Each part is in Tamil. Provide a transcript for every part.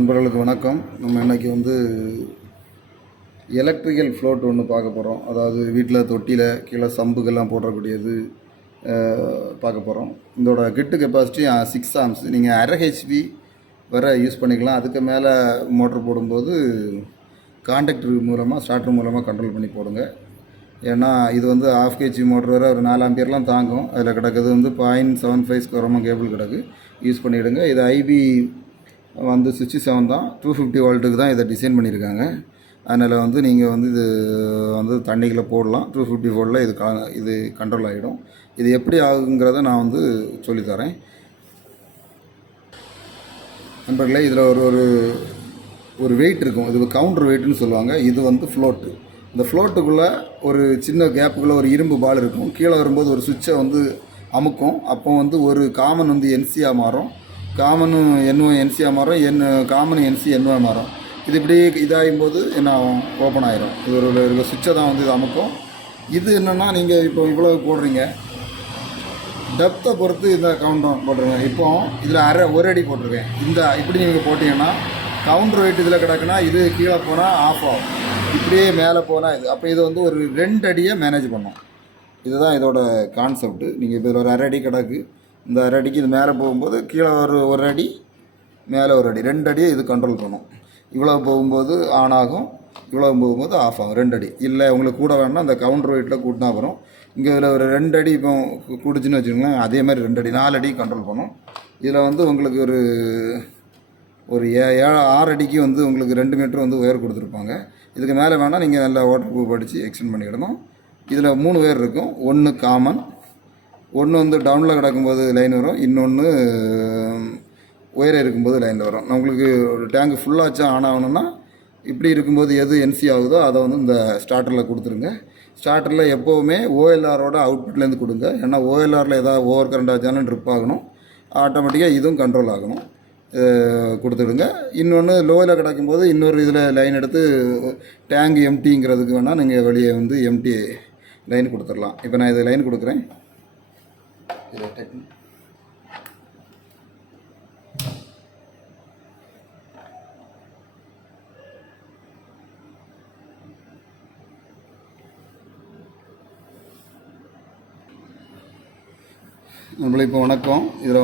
நண்பர்களுக்கு வணக்கம். நம்ம இன்றைக்கி எலக்ட்ரிக்கல் ஃப்ளோட் ஒன்று பார்க்க போகிறோம். அதாவது வீட்டில் தொட்டியில் கீழே சம்புக்கெல்லாம் போடக்கூடியது பார்க்க போகிறோம். இதோட கிட்டு கெப்பாசிட்டி 6 ஆம்ஸ். நீங்கள் அரை ஹெச்பி வரை யூஸ் பண்ணிக்கலாம். அதுக்கு மேலே மோட்டர் போடும்போது கான்டாக்டர் மூலமாக ஸ்டார்டர் மூலமாக கண்ட்ரோல் பண்ணி போடுங்க. ஏன்னா இது 1/2 kg மோட்டர் வரை ஒரு 4 ஆம்பியர்லாம் தாங்கும். அதில் கிடக்குது 0.75 ஸ்கொயரமாக கேபிள் கிடக்கு. யூஸ் பண்ணிவிடுங்க. இது ஐபி 67 தான். 250 வோல்ட்டுக்கு தான் இதை டிசைன் பண்ணியிருக்காங்க. அதனால் நீங்கள் இது தண்ணிக்குள்ளே போடலாம். 250 வோல்ட்டில் இது கண்ட்ரோல் ஆகிடும். இது எப்படி ஆகுங்கிறத நான் சொல்லித்தரேன். நண்பர்களே, இதில் ஒரு வெயிட் இருக்கும். இது கவுண்டர் வெயிட்னு சொல்லுவாங்க. இது ஃப்ளோட்டு. இந்த ஃப்ளோட்டுக்குள்ளே ஒரு சின்ன கேப்புக்குள்ளே ஒரு இரும்பு பால் இருக்கும். கீழே வரும்போது ஒரு சுவிட்சை அமுக்கும். அப்போ ஒரு காமன் என்சியாக மாறும். காமனும் என்சியாக மாறும். காமன் என்சி என்வாக மாறும். இது இப்படி இதாகும்போது என்ன ஆகும்? ஓப்பன் ஆகிரும். இது ஒரு சுவிட்சை தான் இது அமுக்கும். இது என்னென்னா, நீங்கள் இப்போ இவ்வளோ போடுறீங்க, டெப்த்தை பொறுத்து இந்த கவுண்டர் போட்டுருங்க. இப்போ இதில் ஒரு அடி போட்டிருக்கேன். இப்படி நீங்கள் போட்டிங்கன்னா கவுண்டர் வெயிட் இதில் கிடக்குன்னா இது கீழே போனால் ஆஃப் ஆகும். இப்படியே மேலே போனால் இது அப்போ இது ஒரு 2 அடியை மேனேஜ் பண்ணும். இதுதான் இதோட கான்செப்ட்டு. நீங்கள் இப்போ இதில் ஒரு அரை அடி கிடக்கு. இந்த அரை அடிக்கு இது மேலே போகும்போது கீழே ஒரு அடி, மேலே ஒரு அடி, 2 அடியை இது கண்ட்ரோல் பண்ணும். இவ்வளோ போகும்போது ஆன் ஆகும், இவ்வளோ போகும்போது ஆஃப் ஆகும். 2 அடி. இல்லை உங்களுக்கு கூட வேணால் அந்த கவுண்டர் வெயிட்டில் கூட்டினா வரும். இங்கே இதில் ஒரு 2 அடி இப்போ கூடிச்சுன்னு வச்சுக்கோங்களேன். அதே மாதிரி 2 அடி, 4 அடி கண்ட்ரோல் பண்ணும். இதில் உங்களுக்கு ஒரு 6 அடிக்கு உங்களுக்கு 2 மீட்டர் ஒயர் கொடுத்துருப்பாங்க. இதுக்கு மேலே வேணால் நீங்கள் நல்லா வாட்டர் ப்ரூஃப் அடித்து எக்ஸ்டெண்ட் பண்ணிக்கிடணும். இதில் 3 ஒயர் இருக்கும். ஒன்று காமன், ஒன்று டவுனில் கிடக்கும்போது லைன் வரும், இன்னொன்று ஒயர் இருக்கும்போது லைனில் வரும். நம்மளுக்கு ஒரு டேங்க் ஃபுல்லாச்சு ஆன் ஆகணும்னா இப்படி இருக்கும்போது எது என்சி ஆகுதோ அதை இந்த ஸ்டார்டரில் கொடுத்துருங்க. ஸ்டார்டரில் எப்போவுமே ஓஎல்ஆரோட அவுட்புட்லேருந்து கொடுங்க. ஏன்னா ஓஎல்ஆரில் ஏதாவது ஓவர் கரண்ட் ஆச்சாலும் ட்ரிப் ஆகணும். ஆட்டோமேட்டிக்காக இதுவும் கண்ட்ரோல் ஆகணும். கொடுத்துடுங்க. இன்னொன்று லோவில் கிடக்கும்போது இன்னொரு இதில் லைன் எடுத்து டேங்க் எம்டிங்கிறதுக்கு வேணால் நீங்கள் வெளியே எம்டி லைன் கொடுத்துடலாம். இப்போ நான் இது லைன் கொடுக்குறேன். நம்மள இப்போ வணக்கம். இதில்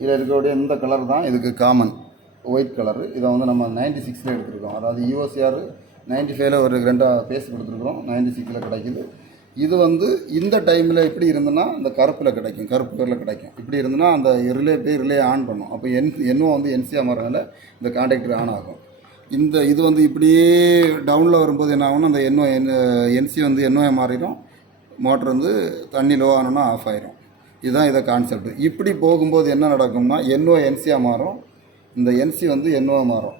இதில் இருக்கக்கூடிய இந்த கலர் தான் இதுக்கு காமன், ஒயிட் கலரு. இதை நம்ம 96 எடுத்துருக்கோம். அதாவது யூஎஸ்ஆர் 95 ஒரு 2 பேஸ் கொடுத்துருக்குறோம். 96 கிடைக்குது. இது இந்த டைமில் இப்படி இருந்ததுன்னா இந்த கருப்பு கலரில் கிடைக்கும். இப்படி இருந்ததுன்னா அந்த ரிலே ஆன் பண்ணும். அப்போ என்னோ என்சியாக மாறனால இந்த கான்டாக்டர் ஆன் ஆகும். இது இப்படியே டவுனில் வரும்போது என்ன ஆகும்னா அந்த என்சி என்னோவே மாறிடும். மோட்டர் தண்ணி லோ ஆனோன்னா ஆஃப் ஆயிரும். இதுதான் இதை கான்செப்ட். இப்படி போகும்போது என்ன நடக்கும்னா என்சியாக மாறும். இந்த என்சி என்னோவாக மாறும்.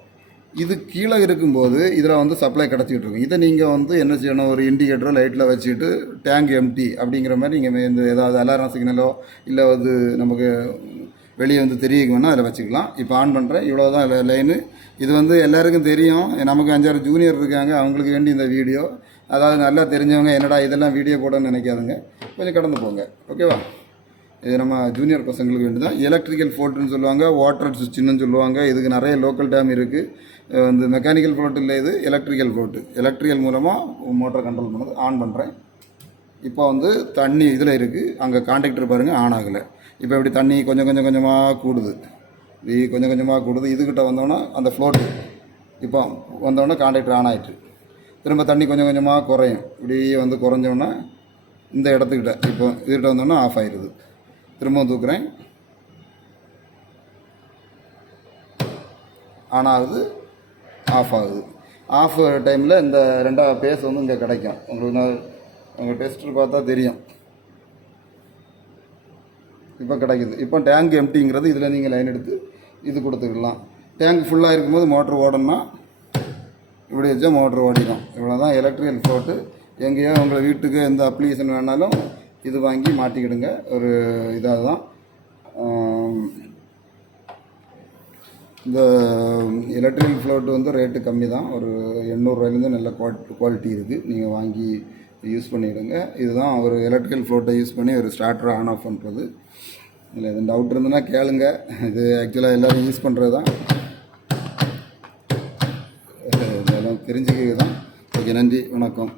இது கீழே இருக்கும்போது இதில் சப்ளை கிடச்சிக்கிட்டு இருக்கும். இதை நீங்கள் என்ன செய்யணும்? ஒரு இண்டிகேட்டரோ லைட்டில் வச்சுக்கிட்டு டேங்க் எம்டி அப்படிங்கிற மாதிரி நீங்கள் ஏதாவது அலாரம் சிக்னலோ இல்லை நமக்கு வெளியே தெரிவிக்க வேணால் அதில் வச்சுக்கலாம். இப்போ ஆன் பண்ணுறேன். இவ்வளோ தான் லைனு. இது எல்லாருக்கும் தெரியும். நமக்கு 5-6 ஜூனியர் இருக்காங்க. அவங்களுக்கு வேண்டி இந்த வீடியோ. அதாவது நல்லா தெரிஞ்சவங்க என்னடா இதெல்லாம் வீடியோ போடணும்னு நினைக்காதுங்க. கொஞ்சம் கடந்து போங்க. ஓகேவா? இது நம்ம ஜூனியர் பசங்களுக்கு வேண்டி தான். எலக்ட்ரிக்கல் ஃப்ளோட்டுன்னு சொல்லுவாங்க, வாட்டர் சுவிட்சுன்னு சொல்லுவாங்க. இதுக்கு நிறைய லோக்கல் டேம் இருக்குது. மெக்கானிக்கல் ஃப்ளோட் இல்லை, இது எலக்ட்ரிக்கல் ஃப்ளோட்டு. எலக்ட்ரிக்கல் மூலமாக மோட்டரை கண்ட்ரோல் பண்ணுறது. ஆன் பண்ணுறேன். இப்போ தண்ணி இதில் இருக்குது. அங்கே கான்டாக்டர் பாருங்கள், ஆன் ஆகலை. இப்போ இப்படி தண்ணி கொஞ்சம் கொஞ்சமாக கூடுது. கொஞ்சம் கொஞ்சமாக கூடுது. இதுக்கிட்ட வந்தோன்னா அந்த ஃப்ளோட்டு இப்போ வந்தோடனே கான்டாக்டர் ஆன் ஆகிட்டு திரும்ப தண்ணி கொஞ்சம் கொஞ்சமாக குறையும். இப்படி குறைஞ்சோன்னா இந்த இடத்துக்கிட்ட இப்போ இதுகிட்ட வந்தோன்னா ஆஃப் ஆகிடுது. திரும்பவும் தூக்குறேன். ஆன் ஆகுது, ஆஃப் ஆகுது. ஆஃப் டைமில் இந்த 2 பேஸ் இங்கே கிடைக்கும். உங்களுக்கு உங்கள் டெஸ்டர் பார்த்தா தெரியும். இப்போ கிடைக்குது. இப்போ டேங்க் எம்டிங்கிறது இதில் நீங்கள் லைன் எடுத்து இது கொடுத்துக்கலாம். டேங்க் ஃபுல்லாக இருக்கும்போது மோட்ரு ஓடணும்னா இப்படி வச்சா மோட்ரு ஓடிடும். இவ்வளோ தான் எலக்ட்ரிக்கல் ஃப்ளோட்டு. எங்கேயோ உங்கள் வீட்டுக்கு எந்த அப்ளிகேஷன் வேணாலும் இது வாங்கி மாட்டிக்கிடுங்க. ஒரு இதாக தான் இந்த எலக்ட்ரிக்கல் ஃப்ளோட்டு ரேட்டு கம்மி தான். ஒரு 800 ரூபாயிலேருந்து நல்ல குவாலிட்டி இருக்குது. நீங்கள் வாங்கி யூஸ் பண்ணிவிடுங்க. இதுதான் ஒரு எலக்ட்ரிக்கல் ஃப்ளோட்டை யூஸ் பண்ணி ஒரு ஸ்டார்டரை ஆன் ஆஃப் பண்ணுறது. இல்லை எதுவும் டவுட் இருந்ததுன்னா கேளுங்க. இது ஆக்சுவலாக எல்லோரும் யூஸ் பண்ணுறது தான், இதெல்லாம் தெரிஞ்சுக்கிறது தான். ஓகே, நன்றி, வணக்கம்.